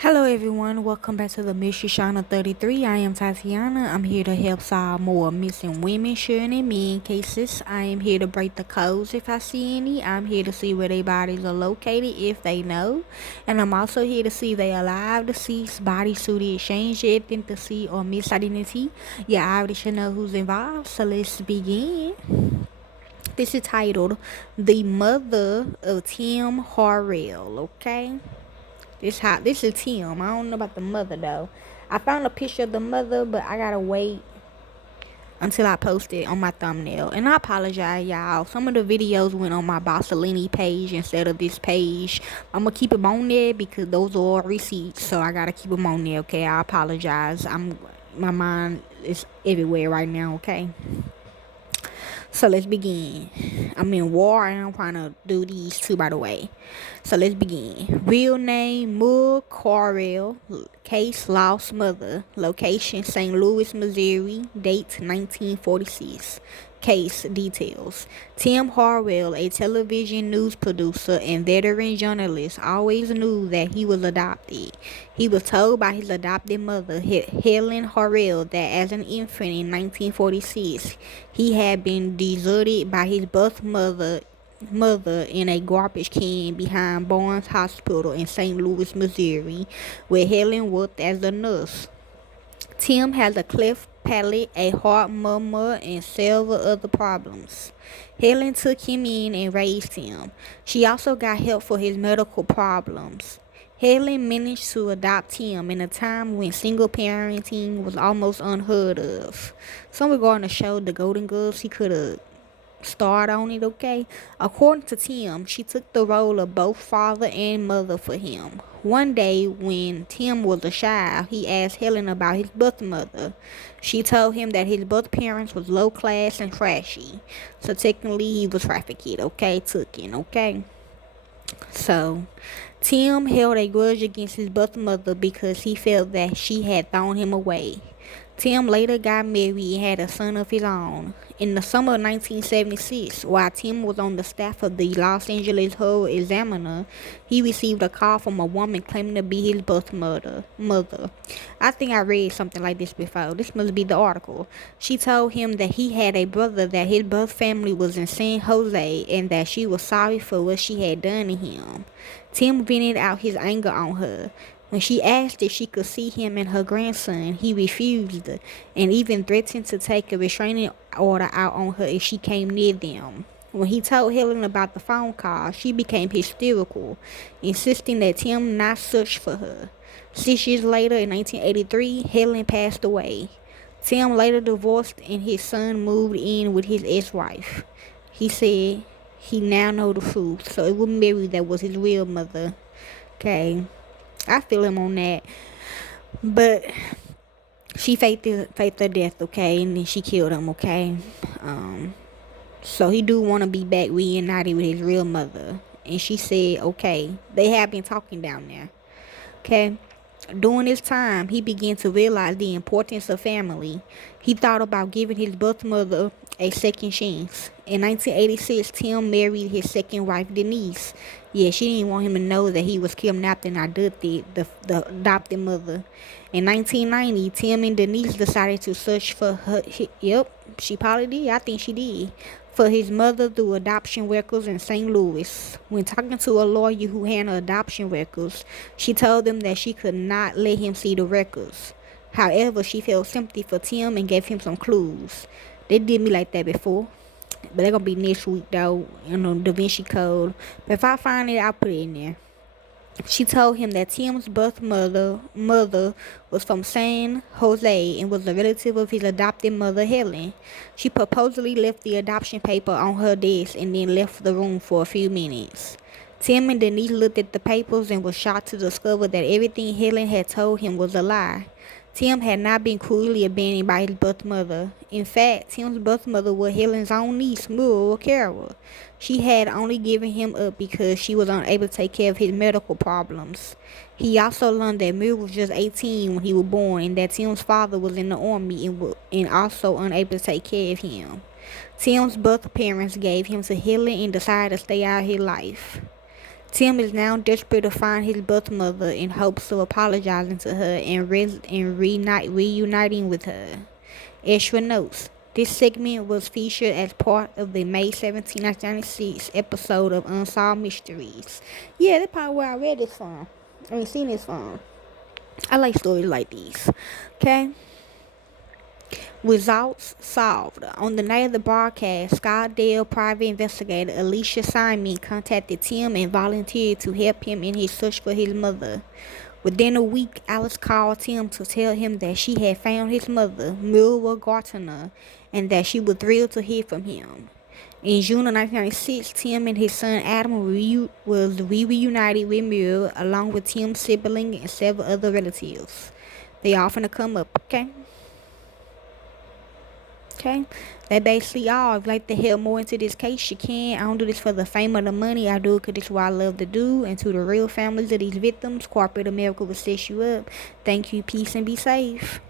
Hello everyone, welcome back to the Mystery Shauna 33. I am Tatiana. I'm here to help solve more missing women, children, and men cases. I am here to break the codes if I see any. I'm here to see where their bodies are located if they know. And I'm also here to see if they alive, deceased, body suited, exchange, identity, or misidentity. Yeah, I already should know who's involved, so let's begin. This is titled The Mother of Tim Harrell, okay? This is Tim. I don't know about the mother though. I found a picture of the mother, but I gotta wait until I post it on my thumbnail. And I apologize, y'all. Some of the videos went on my Bossolini page instead of this page. I'm gonna keep them on there because those are all receipts, so I gotta keep them on there. Okay, I apologize. My mind is everywhere right now. Okay. So let's begin. I'm in war and I'm trying to do these two by the way. So let's begin. Real name Moore Carrell. Case lost mother. Location St. Louis, Missouri. Date 1946. Case details. Tim Harwell, a television news producer and veteran journalist, always knew that he was adopted. He was told by his adopted mother, Helen Harrell, that as an infant in 1946, he had been deserted by his birth mother in a garbage can behind Barnes Hospital in St. Louis, Missouri, where Helen worked as a nurse. Tim has a cleft palate, a heart murmur, and several other problems. Helen took him in and raised him. She also got help for his medical problems. Helen managed to adopt him in a time when single parenting was almost unheard of. Some regarding the show The Golden Girls, he could have starred on it, okay? According to Tim, she took the role of both father and mother for him. One day, when Tim was a child, he asked Helen about his birth mother. She told him that his birth parents was low class and trashy. So technically, he was trafficked, okay? Taken, okay? So, Tim held a grudge against his birth mother because he felt that she had thrown him away. Tim later got married and had a son of his own. In the summer of 1976, while Tim was on the staff of the Los Angeles Herald Examiner, he received a call from a woman claiming to be his birth mother. I think I read something like this before. This must be the article. She told him that he had a brother, that his birth family was in San Jose, and that she was sorry for what she had done to him. Tim vented out his anger on her. When she asked if she could see him and her grandson, he refused and even threatened to take a restraining order out on her if she came near them. When he told Helen about the phone call, she became hysterical, insisting that Tim not search for her. 6 years later, in 1983, Helen passed away. Tim later divorced and his son moved in with his ex-wife. He said he now know the truth, so it was Mary that was his real mother. Okay. I feel him on that. But she faked her death, okay? And then she killed him, okay? So he do want to be back reunited with his real mother. And she said, okay. They have been talking down there, okay? During this time, he began to realize the importance of family. He thought about giving his birth mother a second chance. In 1986, Tim married his second wife, Denise. Yeah, she didn't want him to know that he was kidnapped and adopted the adopted mother. In 1990, Tim and Denise decided to search for her. Yep, she probably did. I think she did. For his mother through adoption records in St. Louis. When talking to a lawyer who handled adoption records, she told them that she could not let him see the records. However, she felt sympathy for Tim and gave him some clues. They did me like that before. But they're going to be next week, though, Da Vinci Code. But if I find it, I'll put it in there. She told him that Tim's birth mother was from San Jose and was a relative of his adopted mother, Helen. She purposely left the adoption paper on her desk and then left the room for a few minutes. Tim and Denise looked at the papers and were shocked to discover that everything Helen had told him was a lie. Tim had not been cruelly abandoned by his birth mother. In fact, Tim's birth mother was Helen's own niece, Muriel Carroll. She had only given him up because she was unable to take care of his medical problems. He also learned that Muriel was just 18 when he was born and that Tim's father was in the army and also unable to take care of him. Tim's birth parents gave him to Helen and decided to stay out of his life. Tim is now desperate to find his birth mother in hopes of apologizing to her and reuniting with her. Extra notes. This segment was featured as part of the May 17, 1996 episode of Unsolved Mysteries. Yeah, that's probably where I read this from. I mean, seen this from. I like stories like these. Okay? Results solved. On the night of the broadcast, Scottsdale private investigator Alicia Simon contacted Tim and volunteered to help him in his search for his mother. Within a week, Alice called Tim to tell him that she had found his mother, Muriel Gartner, and that she was thrilled to hear from him. In June of 1996, Tim and his son Adam was reunited with Muriel, along with Tim's sibling and several other relatives. They all finna come up, okay? Okay, that basically all. If you'd like to help more into this case, you can. I don't do this for the fame or the money. I do it because this is what I love to do. And to the real families of these victims, corporate America will set you up. Thank you, peace, and be safe.